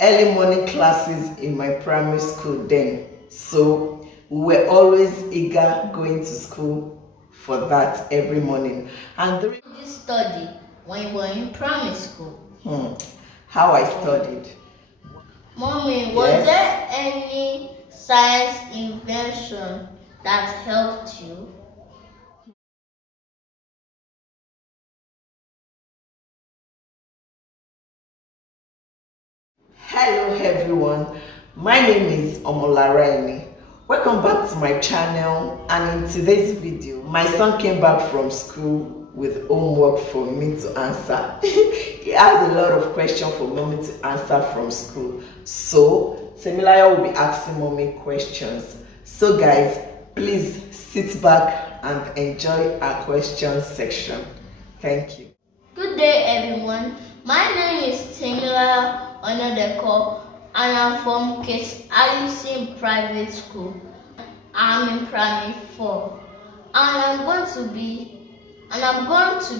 early morning classes in my primary school then. So we were always eager going to school for that every morning. And Did you study when you were in primary school? How I studied. Mommy, was there any science invention that helped you? Hello everyone, my name is Omolaraini. Welcome back to my channel, and in today's video, my son came back from school with homework for me to answer. He has a lot of questions for mommy to answer from school. So, Temilaya will be asking mommy questions. So guys, please sit back and enjoy our questions section. Thank you. Good day, everyone. My name is Temila Onodeko, and I'm from Case Allison Private School. I'm in primary 4, and I'm going to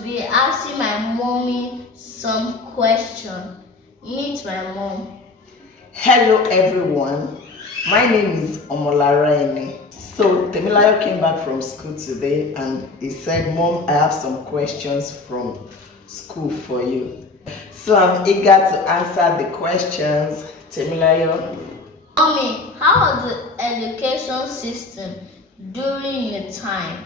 be asking my mommy some question. Meet my mom. Hello everyone, my name is Omolaraini. So Temilayo came back from school today and he said, Mom, I have some questions from school for you. So I'm eager to answer the questions. Temilayo. Mommy, how was the education system during your time?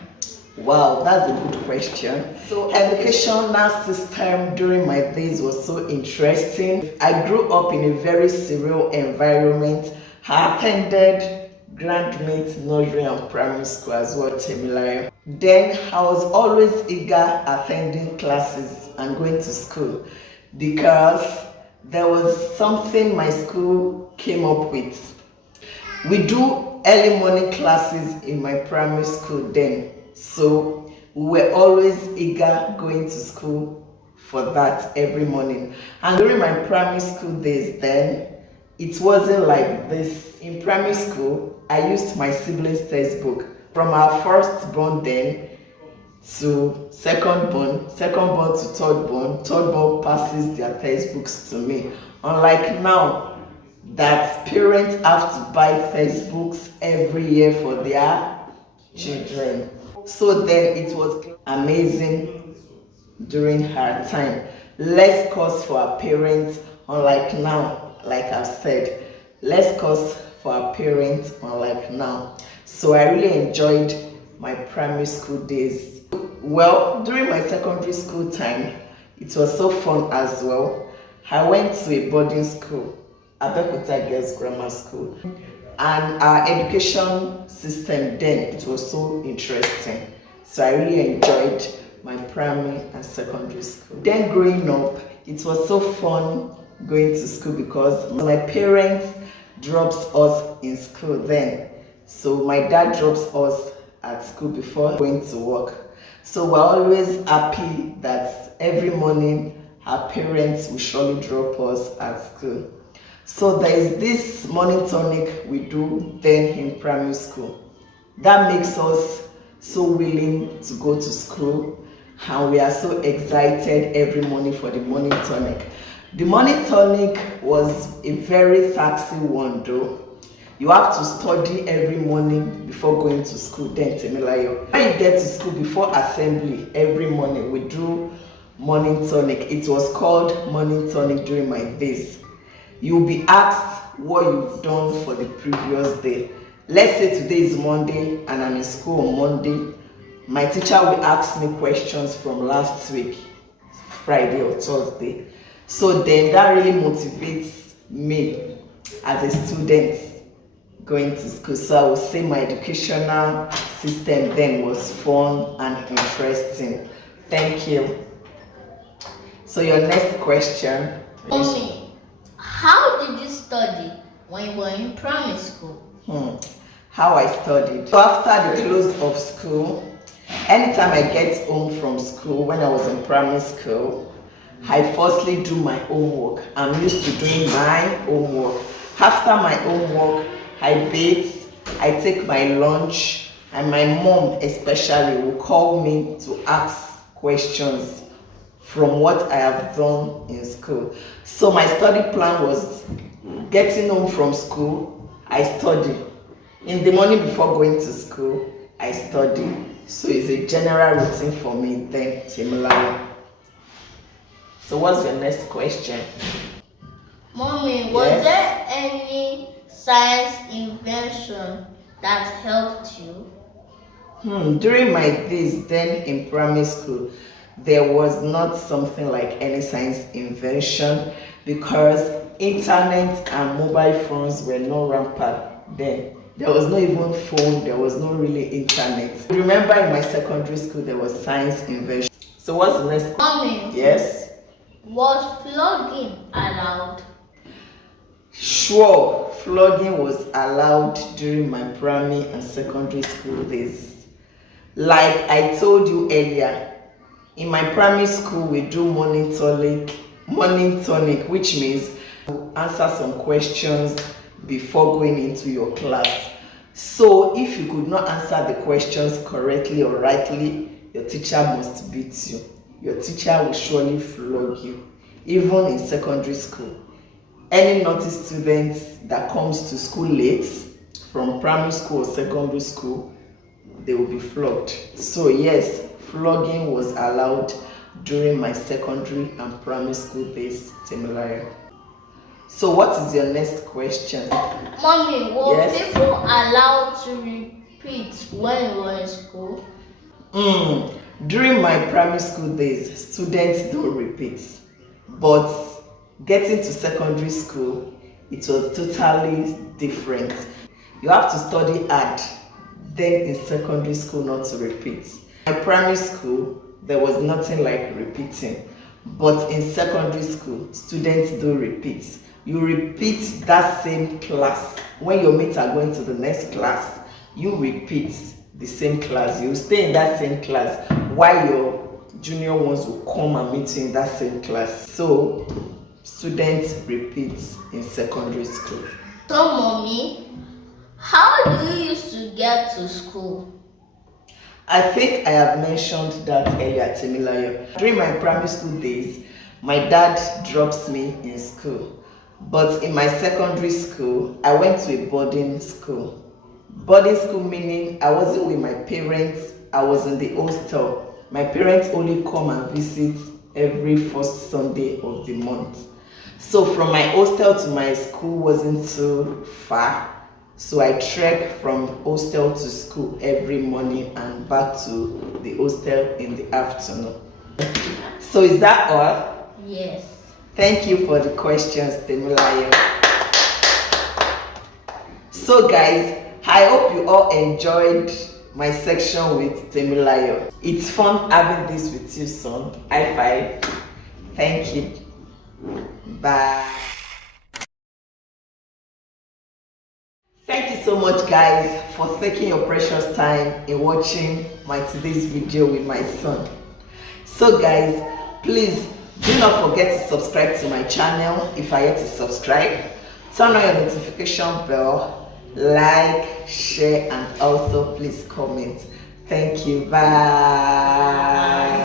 Wow, that's a good question. So educational system during my days was so interesting. I grew up in a very surreal environment. I attended Grandmate Nursery and Primary School as well, Temilayo. Then I was always eager attending classes and going to school because there was something my school came up with. We do early morning classes in my primary school then. So we were always eager going to school for that every morning. And during my primary school days then, it wasn't like this. In primary school, I used my siblings' textbook from our first born then to second born to third born passes their textbooks to me. Unlike now, that parents have to buy textbooks every year for their children. So then it was amazing during her time. Less cost for our parents, unlike now, like I've said. Less cost for our parents, unlike now. So I really enjoyed my primary school days. Well, during my secondary school time, it was so fun as well. I went to a boarding school, Abeokuta Girls Grammar School, and our education system then, it was so interesting. So I really enjoyed my primary and secondary school. Then growing up, it was so fun going to school because my parents drops us in school then. So my dad drops us at school before going to work. So we're always happy that every morning our parents will surely drop us at school. So there is this morning tonic we do then in primary school. That makes us so willing to go to school, and we are so excited every morning for the morning tonic. The morning tonic was a very taxing one though. You have to study every morning before going to school then, Temilayo. When you get to school before assembly every morning, we do morning tonic. It was called morning tonic during my days. You'll be asked what you've done for the previous day. Let's say today is Monday and I'm in school on Monday. My teacher will ask me questions from last week, Friday or Thursday. So then that really motivates me as a student going to school. So I would say my educational system then was fun and interesting. Thank you. So your next question. Mommy, how did you study when you were in primary school? How I studied. So after the close of school, anytime I get home from school, when I was in primary school, I firstly do my homework. I'm used to doing my homework. After my homework, I bathe, I take my lunch, and my mom especially will call me to ask questions from what I have done in school. So my study plan was Getting home from school, I study. In the morning before going to school, I study. So it's a general routine for me then, Temilayo. So what's your next question? Mommy, was there any science invention that helped you? During my days then in primary school, there was not something like any science invention because internet and mobile phones were not rampant then. There was not even phone, there was no really internet. Remember in my secondary school there was science invention. So what's the next? Mommy. Yes? Was flogging allowed? Sure, flogging was allowed during my primary and secondary school days. Like I told you earlier, in my primary school we do morning tonic, which means you answer some questions before going into your class. So if you could not answer the questions correctly or rightly, your teacher must beat you. Your teacher will surely flog you, even in secondary school. Any naughty student that comes to school late from primary school or secondary school, they will be flogged. So yes, flogging was allowed during my secondary and primary school days, Temilayo. So what is your next question? Mommy, were people allowed to repeat when you were in school? During my primary school days, students don't repeat. But getting to secondary school, it was totally different. You have to study hard, then in secondary school not to repeat. In my primary school, there was nothing like repeating. But in secondary school, students do repeat. You repeat that same class. When your mates are going to the next class, you repeat the same class. You stay in that same class while your junior ones will come and meet you in that same class. So students repeat in secondary school. So Mommy, how do you used to get to school? I think I have mentioned that earlier, Temilayo. During my primary school days, my dad drops me in school. But in my secondary school, I went to a boarding school. Boarding school meaning I wasn't with my parents, I was in the hostel. My parents only come and visit every first Sunday of the month. So from my hostel to my school wasn't too far. So I trek from hostel to school every morning and back to the hostel in the afternoon. So is that all? Yes. Thank you for the questions, Temilayo. So guys, I hope you all enjoyed my section with Temilayo. It's fun having this with you, son. High five. Thank you. Bye. Thank you so much guys for taking your precious time in watching my today's video with my son. So guys, please do not forget to subscribe to my channel if you are yet to subscribe. Turn on your notification bell, like, share, and also please comment. Thank you. Bye.